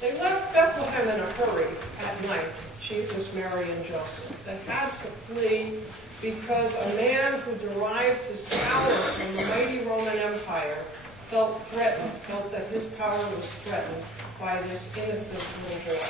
They left Bethlehem in a hurry at night, Jesus, Mary, and Joseph. They had to flee because a man who derived his power from the mighty Roman Empire felt threatened, felt that his power was threatened by this innocent little boy.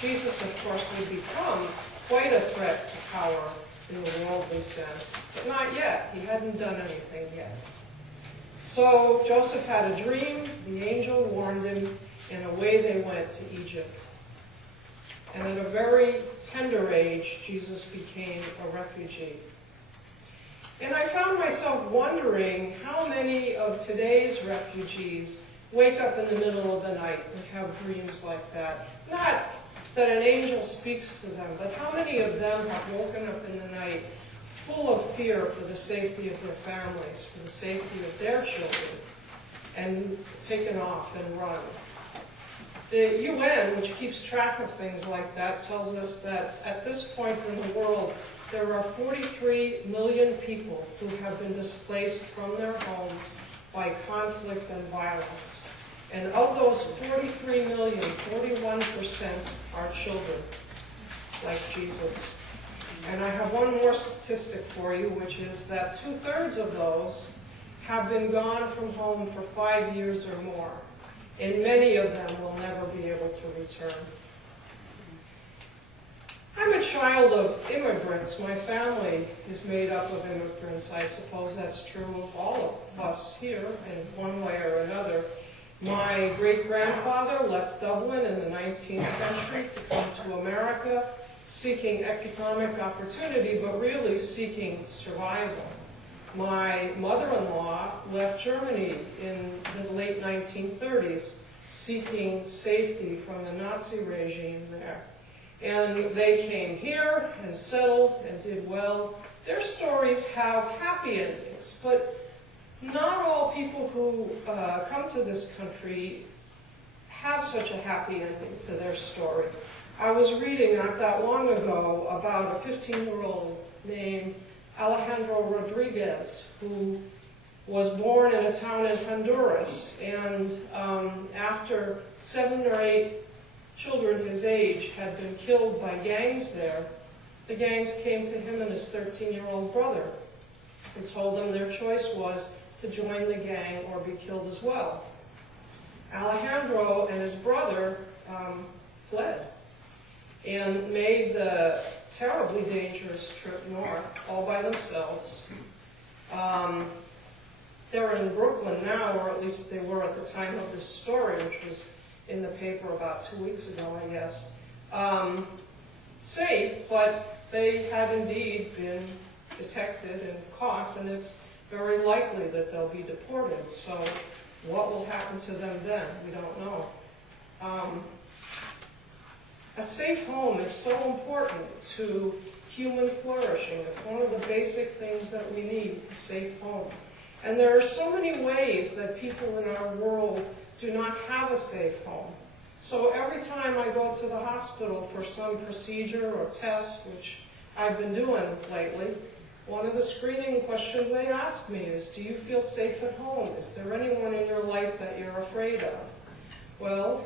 Jesus, of course, would become quite a threat to power in the worldly sense, but not yet. He hadn't done anything yet. So Joseph had a dream, the angel warned him, and away they went to Egypt. And at a very tender age, Jesus became a refugee. And I found myself wondering how many of today's refugees wake up in the middle of the night and have dreams like that. Not that an angel speaks to them, but how many of them have woken up in the night full of fear for the safety of their families, for the safety of their children, and taken off and run. The UN, which keeps track of things like that, tells us that at this point in the world, there are 43 million people who have been displaced from their homes by conflict and violence. And of those 43 million, 41% are children, like Jesus. And I have one more statistic for you, which is that 2/3 of those have been gone from home for 5 years or more. And many of them will never be able to return. I'm a child of immigrants. My family is made up of immigrants. I suppose that's true of all of us here in one way or another. My great-grandfather left Dublin in the 19th century to come to America, seeking economic opportunity, but really seeking survival. My mother-in-law left Germany in the late 1930s, seeking safety from the Nazi regime there. And they came here and settled and did well. Their stories have happy endings, but not all people who come to this country have such a happy ending to their story. I was reading not that long ago about a 15-year-old named Alejandro Rodriguez, who was born in a town in Honduras, and after 7 or 8 children his age had been killed by gangs there, the gangs came to him and his 13-year-old brother and told them their choice was to join the gang or be killed as well. Alejandro and his brother fled and made the terribly dangerous trip north all by themselves. They're in Brooklyn now, or at least they were at the time of this story, which was in the paper about 2 weeks ago, I guess. Safe, but they had indeed been detected and caught, and it's very likely that they'll be deported. So what will happen to them then? We don't know. A safe home is so important to human flourishing. It's one of the basic things that we need, a safe home. And there are so many ways that people in our world do not have a safe home. So every time I go to the hospital for some procedure or test, which I've been doing lately, one of the screening questions they ask me is, do you feel safe at home? Is there anyone in your life that you're afraid of? Well,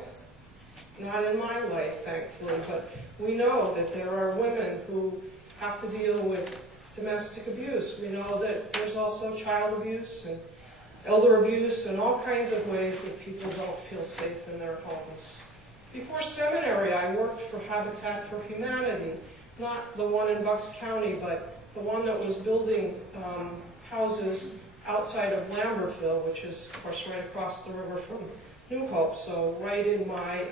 not in my life, thankfully, but we know that there are women who have to deal with domestic abuse. We know that there's also child abuse and elder abuse and all kinds of ways that people don't feel safe in their homes. Before seminary, I worked for Habitat for Humanity, not the one in Bucks County, but the one that was building houses outside of Lambertville, which is, of course, right across the river from New Hope, so right in my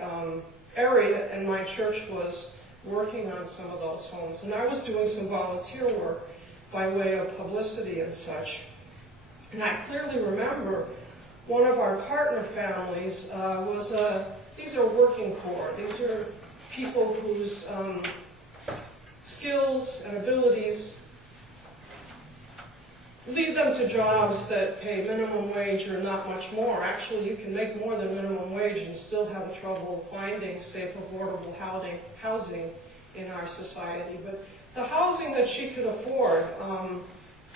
area, and my church was working on some of those homes. And I was doing some volunteer work by way of publicity and such. And I clearly remember one of our partner families these are working poor. These are people whose skills and abilities lead them to jobs that pay minimum wage or not much more. Actually, you can make more than minimum wage and still have trouble finding safe, affordable housing in our society. But the housing that she could afford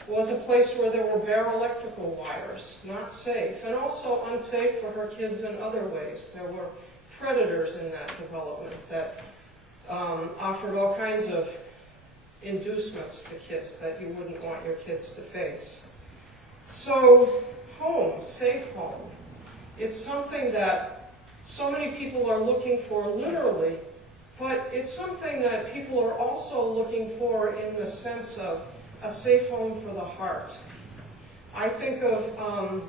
was a place where there were bare electrical wires, not safe, and also unsafe for her kids in other ways. There were predators in that development that offered all kinds of inducements to kids that you wouldn't want your kids to face. So home, safe home, it's something that so many people are looking for literally, but it's something that people are also looking for in the sense of a safe home for the heart. I think of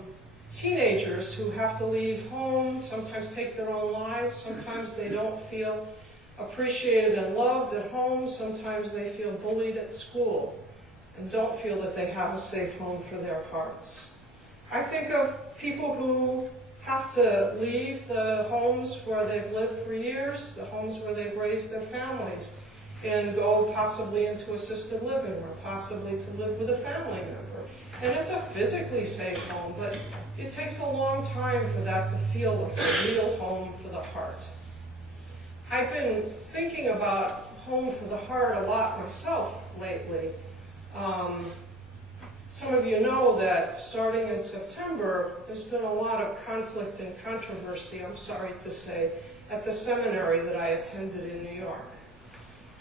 teenagers who have to leave home, sometimes take their own lives, sometimes they don't feel appreciated and loved at home, sometimes they feel bullied at school and don't feel that they have a safe home for their hearts. I think of people who have to leave the homes where they've lived for years, the homes where they've raised their families, and go possibly into assisted living or possibly to live with a family member. And it's a physically safe home, but it takes a long time for that to feel like a real home for the heart. I've been thinking about home for the heart a lot myself lately. Some of you know that starting in September, there's been a lot of conflict and controversy, I'm sorry to say, at the seminary that I attended in New York.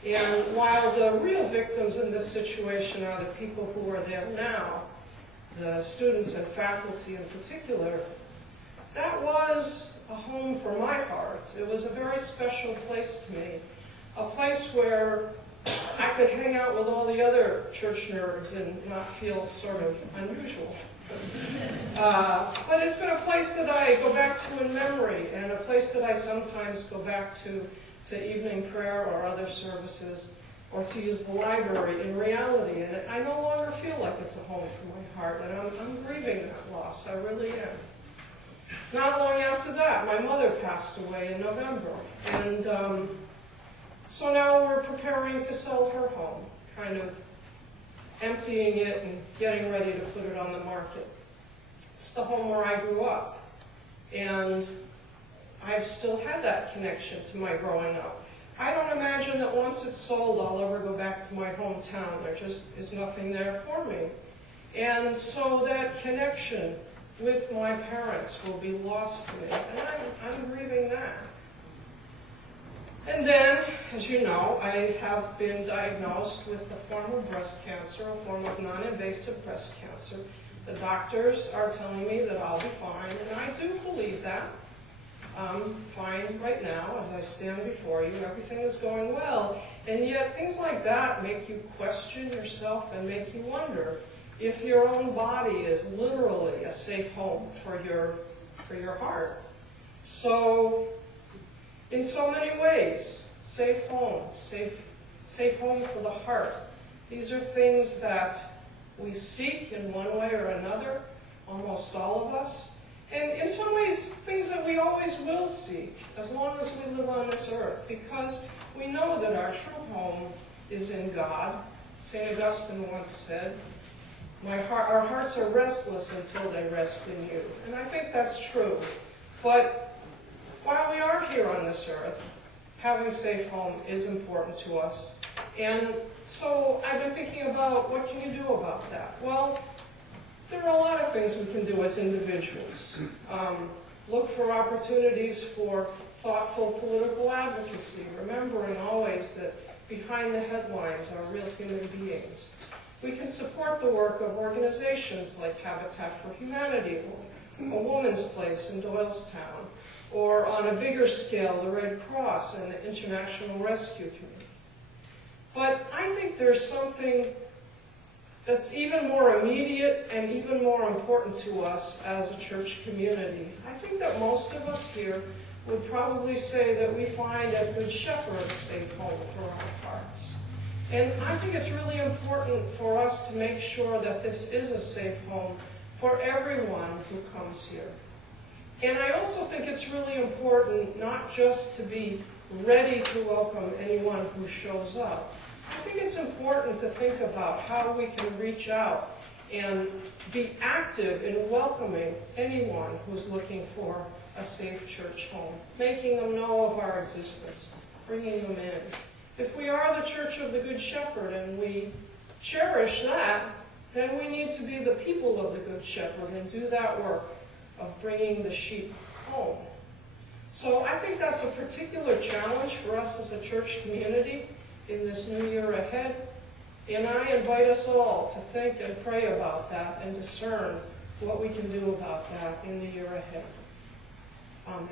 And while the real victims in this situation are the people who are there now, the students and faculty in particular, that was a home for my heart. It was a very special place to me, a place where I could hang out with all the other church nerds and not feel sort of unusual. But it's been a place that I go back to in memory, and a place that I sometimes go back to evening prayer or other services, or to use the library in reality. And I no longer feel like it's a home for my heart, and I'm grieving that loss. I really am. Not long after that, my mother passed away in November, and so now we're preparing to sell her home, kind of emptying it and getting ready to put it on the market. It's the home where I grew up, and I've still had that connection to my growing up. I don't imagine that once it's sold, I'll ever go back to my hometown. There just is nothing there for me. And so that connection with my parents will be lost to me, and I'm grieving that. And then, as you know, I have been diagnosed with a form of breast cancer, a form of non-invasive breast cancer. The doctors are telling me that I'll be fine, and I do believe that. I'm fine right now as I stand before you. Everything is going well. And yet things like that make you question yourself and make you wonder if your own body is literally a safe home for your heart. So, in so many ways, safe home, safe home for the heart. These are things that we seek in one way or another, almost all of us. And in some ways, things that we always will seek, as long as we live on this earth, because we know that our true home is in God. St. Augustine once said, our hearts are restless until they rest in you. And I think that's true. But while we are here on this earth, having a safe home is important to us. And so I've been thinking about, what can you do about that? Well, there are a lot of things we can do as individuals. Look for opportunities for thoughtful political advocacy, remembering always that behind the headlines are real human beings. We can support the work of organizations like Habitat for Humanity, or A Woman's Place in Doylestown, or on a bigger scale, the Red Cross and the International Rescue Committee. But I think there's something that's even more immediate and even more important to us as a church community. I think that most of us here would probably say that we find at Good Shepherd a safe home for our hearts. And I think it's really important for us to make sure that this is a safe home for everyone who comes here. And I also think it's really important not just to be ready to welcome anyone who shows up. I think it's important to think about how we can reach out and be active in welcoming anyone who's looking for a safe church home, making them know of our existence, bringing them in. If we are the Church of the Good Shepherd and we cherish that, then we need to be the people of the Good Shepherd and do that work of bringing the sheep home. So I think that's a particular challenge for us as a church community in this new year ahead. And I invite us all to think and pray about that and discern what we can do about that in the year ahead. Amen.